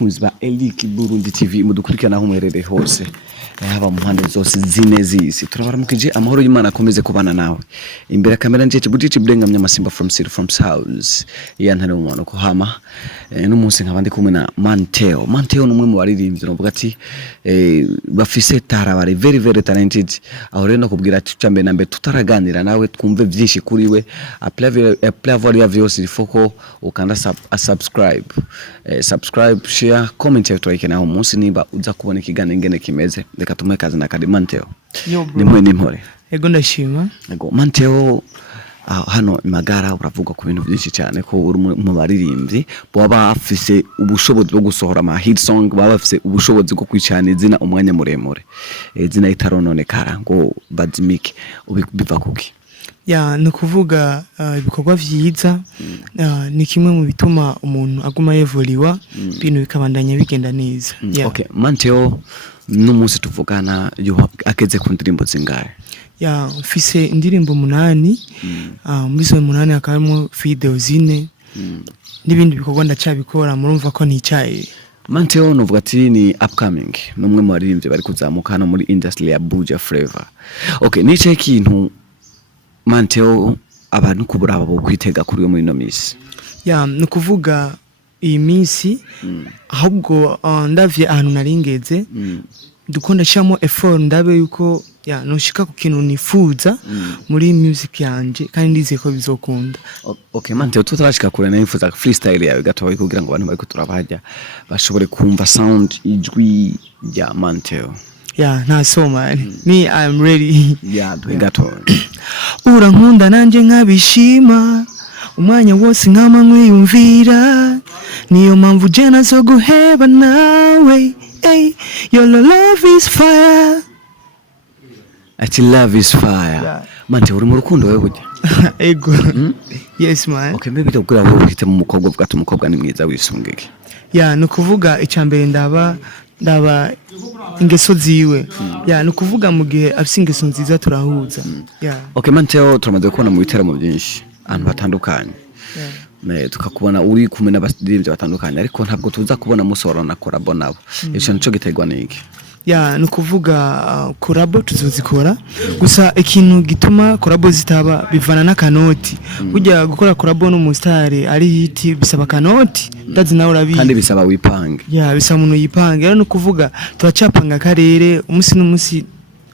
bakunzi ba Eliki Burundi TV mudukurikirana aho muherereye hose haba mu mpande zose zine zisi turabaramukije amahoro y'Imana akomeze kubana nawe imbere kamera nje budici blengamya masimba from city from house yantare umuntu ko hama n'umunsi nkabandi kumwe na Manteo numwe mu baririmbyi novuga ati bafise tara bari very talented aho rero nakubwira ati cyambe nambe tutaraganira nawe twumve byinshi kuri we apply ya vyose ifoko ukanda subscribe share comment yetu ikena umunsi niba uza kubona ikigane ngene kimeze reka tumwe kazi na kadi Manteo ni mpore ego ndashima ego Manteo hano magara uravuga ku bintu byinshi cyane ko uri mu baririmbyi baba bafise ubushobozi bwo gusohora ama hit song baba bafise ubushobozi bwo kwicana izina umwanya muremure izina itarononekara ngo bazimike ubiva kuki ya nukuvuga ibikorwa vyiza ni kimwe mu bituma umuntu aguma yevoliwa bintu bikabandanya bigenda neza okay Manteo n'umunsi tuvugana akeze ku ndirimbo zingahe ya mfise indirimbo 8 muri zo 8 akarimo video zine n'ibindi bikorwa ndacabikora murumva ko nticaye Manteo novuga ati ni upcoming numwe mu baririmbyi bari kuzamuka hano muri industry ya Buja Flavor okay nice kintu Manteo abantu kuburaba bo kwitega kuri yo muri no misi ya nukuvuga iyi minsi ahubwo ndavye ahantu naringeze dukunda shamo effort ndabe yuko ya noshika ku kintu nifuza muri music yanje kandi ndize ko bizokunda okay Manteo tutarashika kure na nifuza freestyle yawe gatowe kugira ngo abantu bari kuturabajya bashobore kumva sound ijwi ya Manteo ya nta soma me I'm ready ya gato urankunda nanje nkabishima umwanya wose nkama nkwiyumvira niyo mpamvu je nazo guheba nawe hey your love is fire ati love is fire Manteo uri mu rukundo wewe burya ego yes man okay maybe tukura wowe uhite mu mukobwa uvuga ati umukobwa ni mwiza wisungeke ya nukuvuga icambere ndaba ingeso ziwe ya nukuvuga mu gihe afise ingeso nziza turahuza okay Manteo turamaze kubona mu biteramo byinshi ahantu batandukanye tukakubona uri kumwe n'abasirivye batandukanye ariko ntabwo tuza kubona musoro na collabo nabo ico nico gitegwa niki ya nukuvuga collabo tuzozikora gusa ikintu gituma collabo zitaba bivana n'akanoti burya gukora collabo n'umustar ari hit bisaba kanoti ndazi nawe urabizi kandi bisaba wipange ya bisaba umuntu yipange rero nukuvuga turacapanga karere umunsi n'umunsi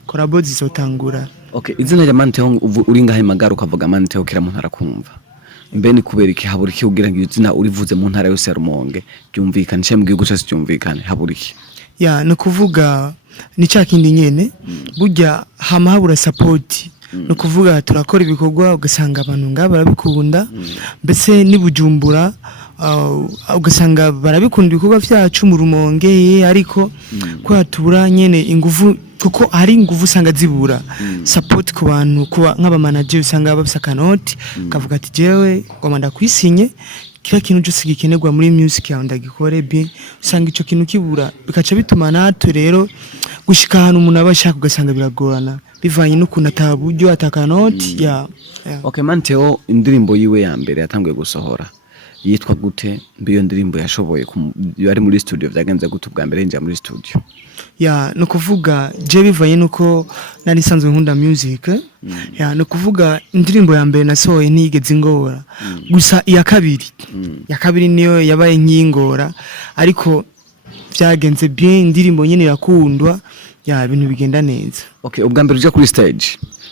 collabo zizotangura okay izina rya Manteo uri ngahe magara ukavuga Manteo kira mu ntara kumva mbene kubera iki habura iki ugira ngo izina urivuze mu ntara yose ya Rumonge byumvikane cyo mu gihugu cyose cyumvikane habura iki ya nukuvuga ni cyakindi nyene burya hama habura sapoti nukuvuga turakora ibikorwa ugasanga abantu ngaba barabikunda mbese ni Bujumbura ugasanga barabikunda ibikorwa byacu mu Rumonge ariko kwatura nyene inguvu kuko hari inguvu usanga zibura support ku bantu kuba nk'aba manager usanga bafisa kanoti kavuga ati jewe ngoma ndakwisinye kira kintu cyose gikenerwa muri music yawe ndagikore bi usanga ico kintu kibura bikaca bituma natwe rero gushika hano umuntu abashaka ugasanga biragorana bivanye n'ukuntu ataburyo atakanoti okay Manteo indirimbo yiwe ya mbere yatanguye gusohora yitwa gute mbiyo ndirimbo yashoboye yari muri studio vyagenze gute ubwa mbere nja muri studio ya nukuvuga je bivanye nuko nari sanzwe nkunda music ya nukuvuga indirimbo ya mbere nasohoye ntigeze ingora gusa iya kabiri niyo yabaye nkingora ariko vyagenze bien indirimbo nyene yakundwa ya ibintu bigenda neza okay ubwa mbere uje kuri stage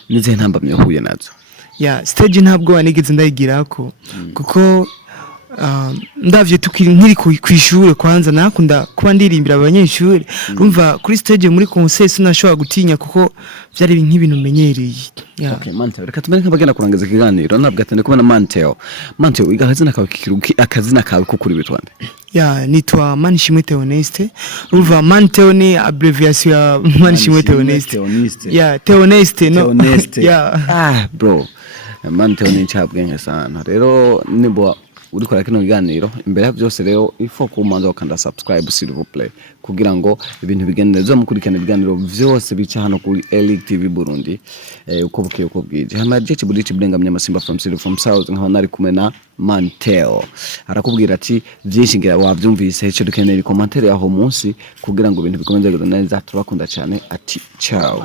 nize ntambamye huye nazo ya stage ntabwo wanigeze ndayigirako kuko ndavye tukiri nkiri kwishure kwanza nakunda kuba ndirimbira abanyeshure rumva kuri stage muri concert sinashobora gutinya kuko byari nk'ibintu menyereye okay Manteo reka tumenye nk'abagenda kurangeza ikiganiro ntabwo atende kubona Manteo igahazina kawe kikiruki akazina kawe kukuri bitwande ya nitwa Manishimwe Theoneste rumva Manteo ni abbreviation ya Manishimwe Theoneste ya Theoneste no ya bro Manteo ni chabwenge sana rero nibo uri kora kino kiganiro imbere ya byose rero ifo kumanza ukanda subscribe s'il vous plaît kugira ngo ibintu bigende neza mukurikirana ibiganiro byose bica hano kuri Elite TV Burundi uko bukeye uko bwije hama je Budici Blenga Mnyamasimba from South nkaho nari kumwe na Mantel arakubwira ati byinshi ngira wavyumvise cyo dukeneye commentaire aho munsi kugira ngo ibintu bikomeze neza turakunda cyane ati ciao.